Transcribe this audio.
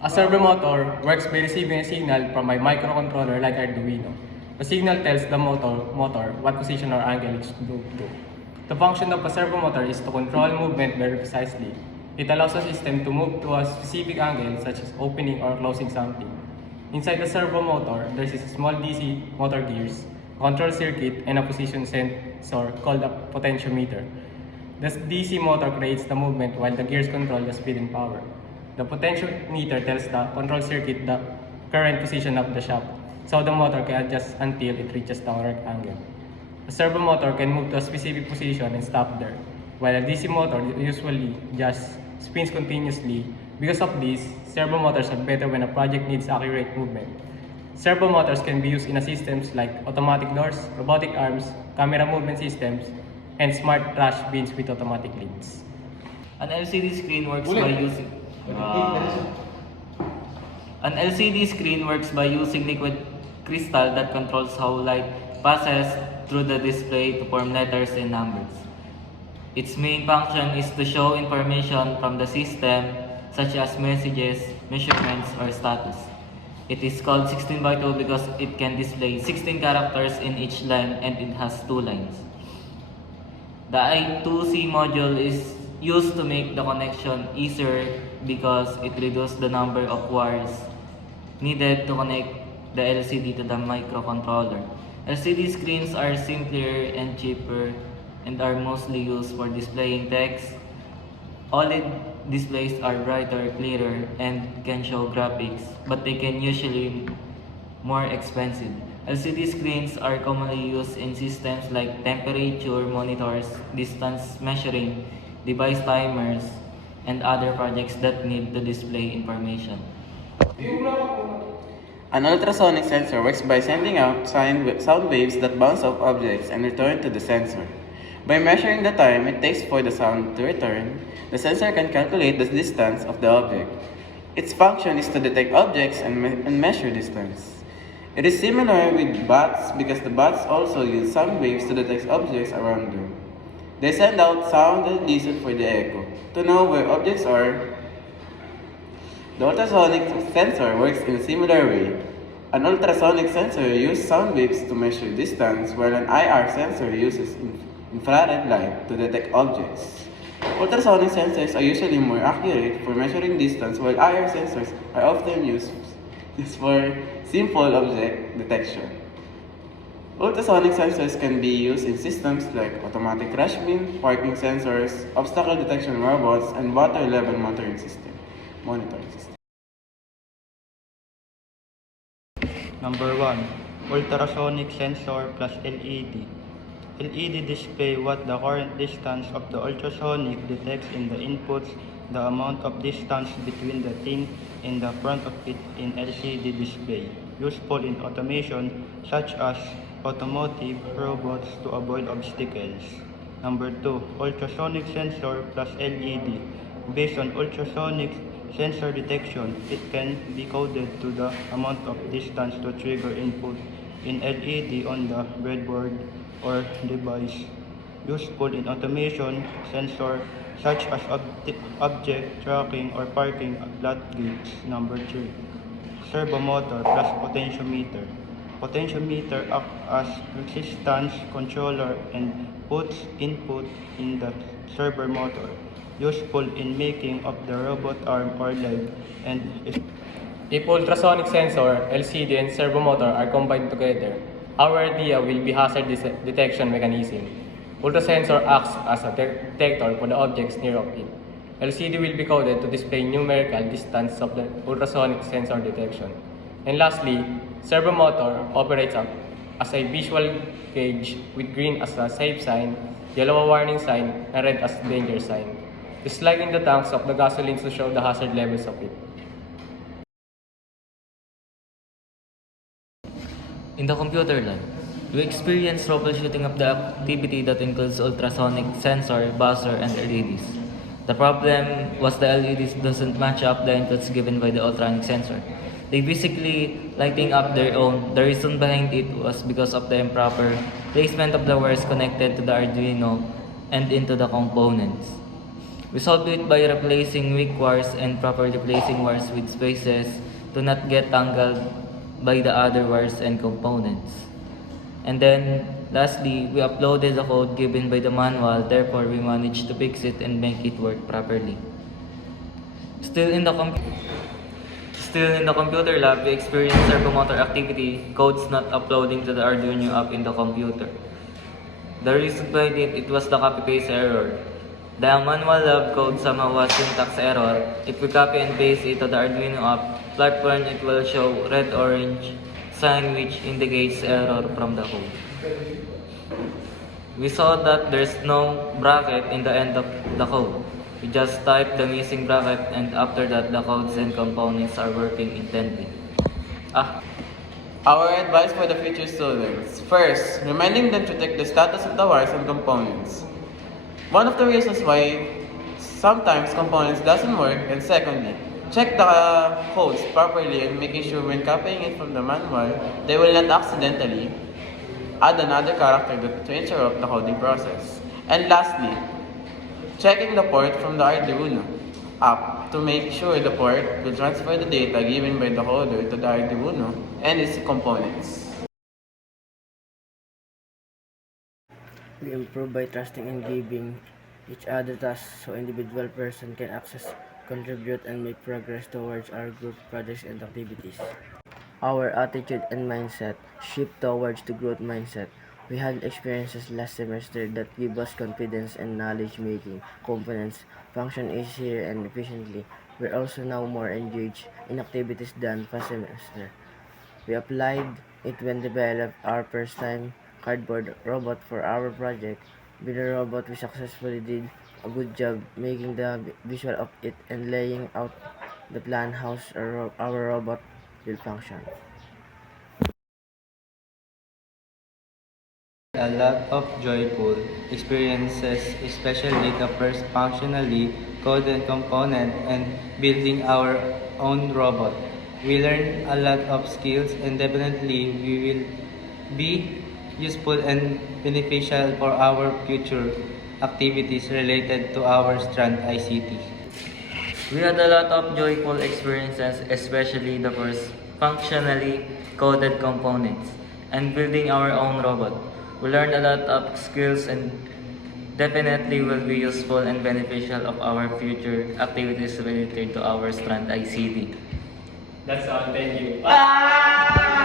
A servo motor works by receiving a signal from a microcontroller like Arduino. The signal tells the motor what position or angle it should move to. The function of a servo motor is to control movement very precisely. It allows the system to move to a specific angle such as opening or closing something. Inside the servo motor, there is a small DC motor gears, a control circuit, and a position sensor called a potentiometer. The DC motor creates the movement while the gears control the speed and power. The potentiometer tells the control circuit the current position of the shaft, so the motor can adjust until it reaches the correct angle. A servo motor can move to a specific position and stop there, while a DC motor usually just spins continuously. Because of this, servo motors are better when a project needs accurate movement. Servo motors can be used in systems like automatic doors, robotic arms, camera movement systems, and smart trash bins with automatic lids. An LCD screen works by using an LCD screen works by using liquid crystal that controls how light passes through the display to form letters and numbers. Its main function is to show information from the system such as messages, measurements, or status. It is called 16 by 2 because it can display 16 characters in each line and it has 2 lines. The I2C module is used to make the connection easier because it reduces the number of wires needed to connect the LCD to the microcontroller. LCD screens are simpler and cheaper and are mostly used for displaying text. OLED displays are brighter, clearer, and can show graphics, but they can usually more expensive. LCD screens are commonly used in systems like temperature monitors, distance measuring, device timers, and other projects that need to display information. An ultrasonic sensor works by sending out sound waves that bounce off objects and return to the sensor. By measuring the time it takes for the sound to return, the sensor can calculate the distance of the object. Its function is to detect objects and measure distance. It is similar with bats because the bats also use sound waves to detect objects around them. They send out sound and listen for the echo to know where objects are. The ultrasonic sensor works in a similar way. An ultrasonic sensor uses sound waves to measure distance, while an IR sensor uses infrared light to detect objects. Ultrasonic sensors are usually more accurate for measuring distance, while IR sensors are often used for simple object detection. Ultrasonic sensors can be used in systems like automatic trash bin, parking sensors, obstacle detection robots, and water level monitoring system. Number 1. Ultrasonic sensor plus LED. LED display what the current distance of the ultrasonic detects in the inputs, the amount of distance between the thing in the front of it in LCD display. Useful in automation such as automotive robots to avoid obstacles. Number 2. Ultrasonic sensor plus LED. Based on ultrasonic sensor detection, it can be coded to the amount of distance to trigger input in LED on the breadboard or device. Useful in automation sensor such as object tracking or parking lot gates. Number 3. Servo motor plus potentiometer. Potentiometer acts as resistance controller and puts input in the servo motor. Useful in making of the robot arm or leg and If ultrasonic sensor, LCD, and servo motor are combined together, our idea will be hazard detection mechanism. Ultrasensor acts as a detector for the objects near of it. LCD will be coded to display numerical distance of the ultrasonic sensor detection. And lastly, servo motor operates as a visual gauge with green as a safe sign, yellow a warning sign, and red as danger sign. Just like in the tanks of the gasoline to show the hazard levels of it. In the computer lab, we experienced troubleshooting of the activity that includes ultrasonic sensor, buzzer, and LEDs. The problem was the LEDs doesn't match up the inputs given by the ultrasonic sensor. They basically lighting up their own. The reason behind it was because of the improper placement of the wires connected to the Arduino and into the components. We solved it by replacing weak wires and properly placing wires with spaces to not get tangled by the other wires and components. And then, lastly, we uploaded the code given by the manual, therefore we managed to fix it and make it work properly. Still in the computer lab, we experienced servomotor activity, codes not uploading to the Arduino app in the computer. The reason behind it was the copy-paste error. The manual lab code somehow was syntax error. If we copy and paste it to the Arduino app, platform it will show red-orange sign which indicates error from the code. We saw that there's no bracket in the end of the code. We just type the missing bracket and after that the codes and components are working intently. Our advice for the future students. First, reminding them to check the status of the wires and components. One of the reasons why sometimes components doesn't work, and secondly, check the codes properly and making sure when copying it from the manual, they will not accidentally add another character to interrupt the coding process. And lastly, checking the port from the Arduino app to make sure the port will transfer the data given by the coder to the Arduino and its components. We improve by trusting and giving each other tasks so individual person can access, contribute, and make progress towards our group projects and activities. Our attitude and mindset shift towards the growth mindset. We had experiences last semester that give us confidence and knowledge making components function easier and efficiently. We're also now more engaged in activities than past semester. We applied it when developed our first time cardboard robot for our project. With the robot, we successfully did a good job making the visual of it and laying out the plan how our robot will function. A lot of joyful experiences, especially the first functionally coded component and building our own robot. We learned a lot of skills and definitely we will be useful and beneficial for our future activities related to our Strand ICT. We had a lot of joyful experiences, especially the first functionally coded components and building our own robot. We learned a lot of skills and definitely will be useful and beneficial of our future activities related to our Strand ICT. That's all. Thank you.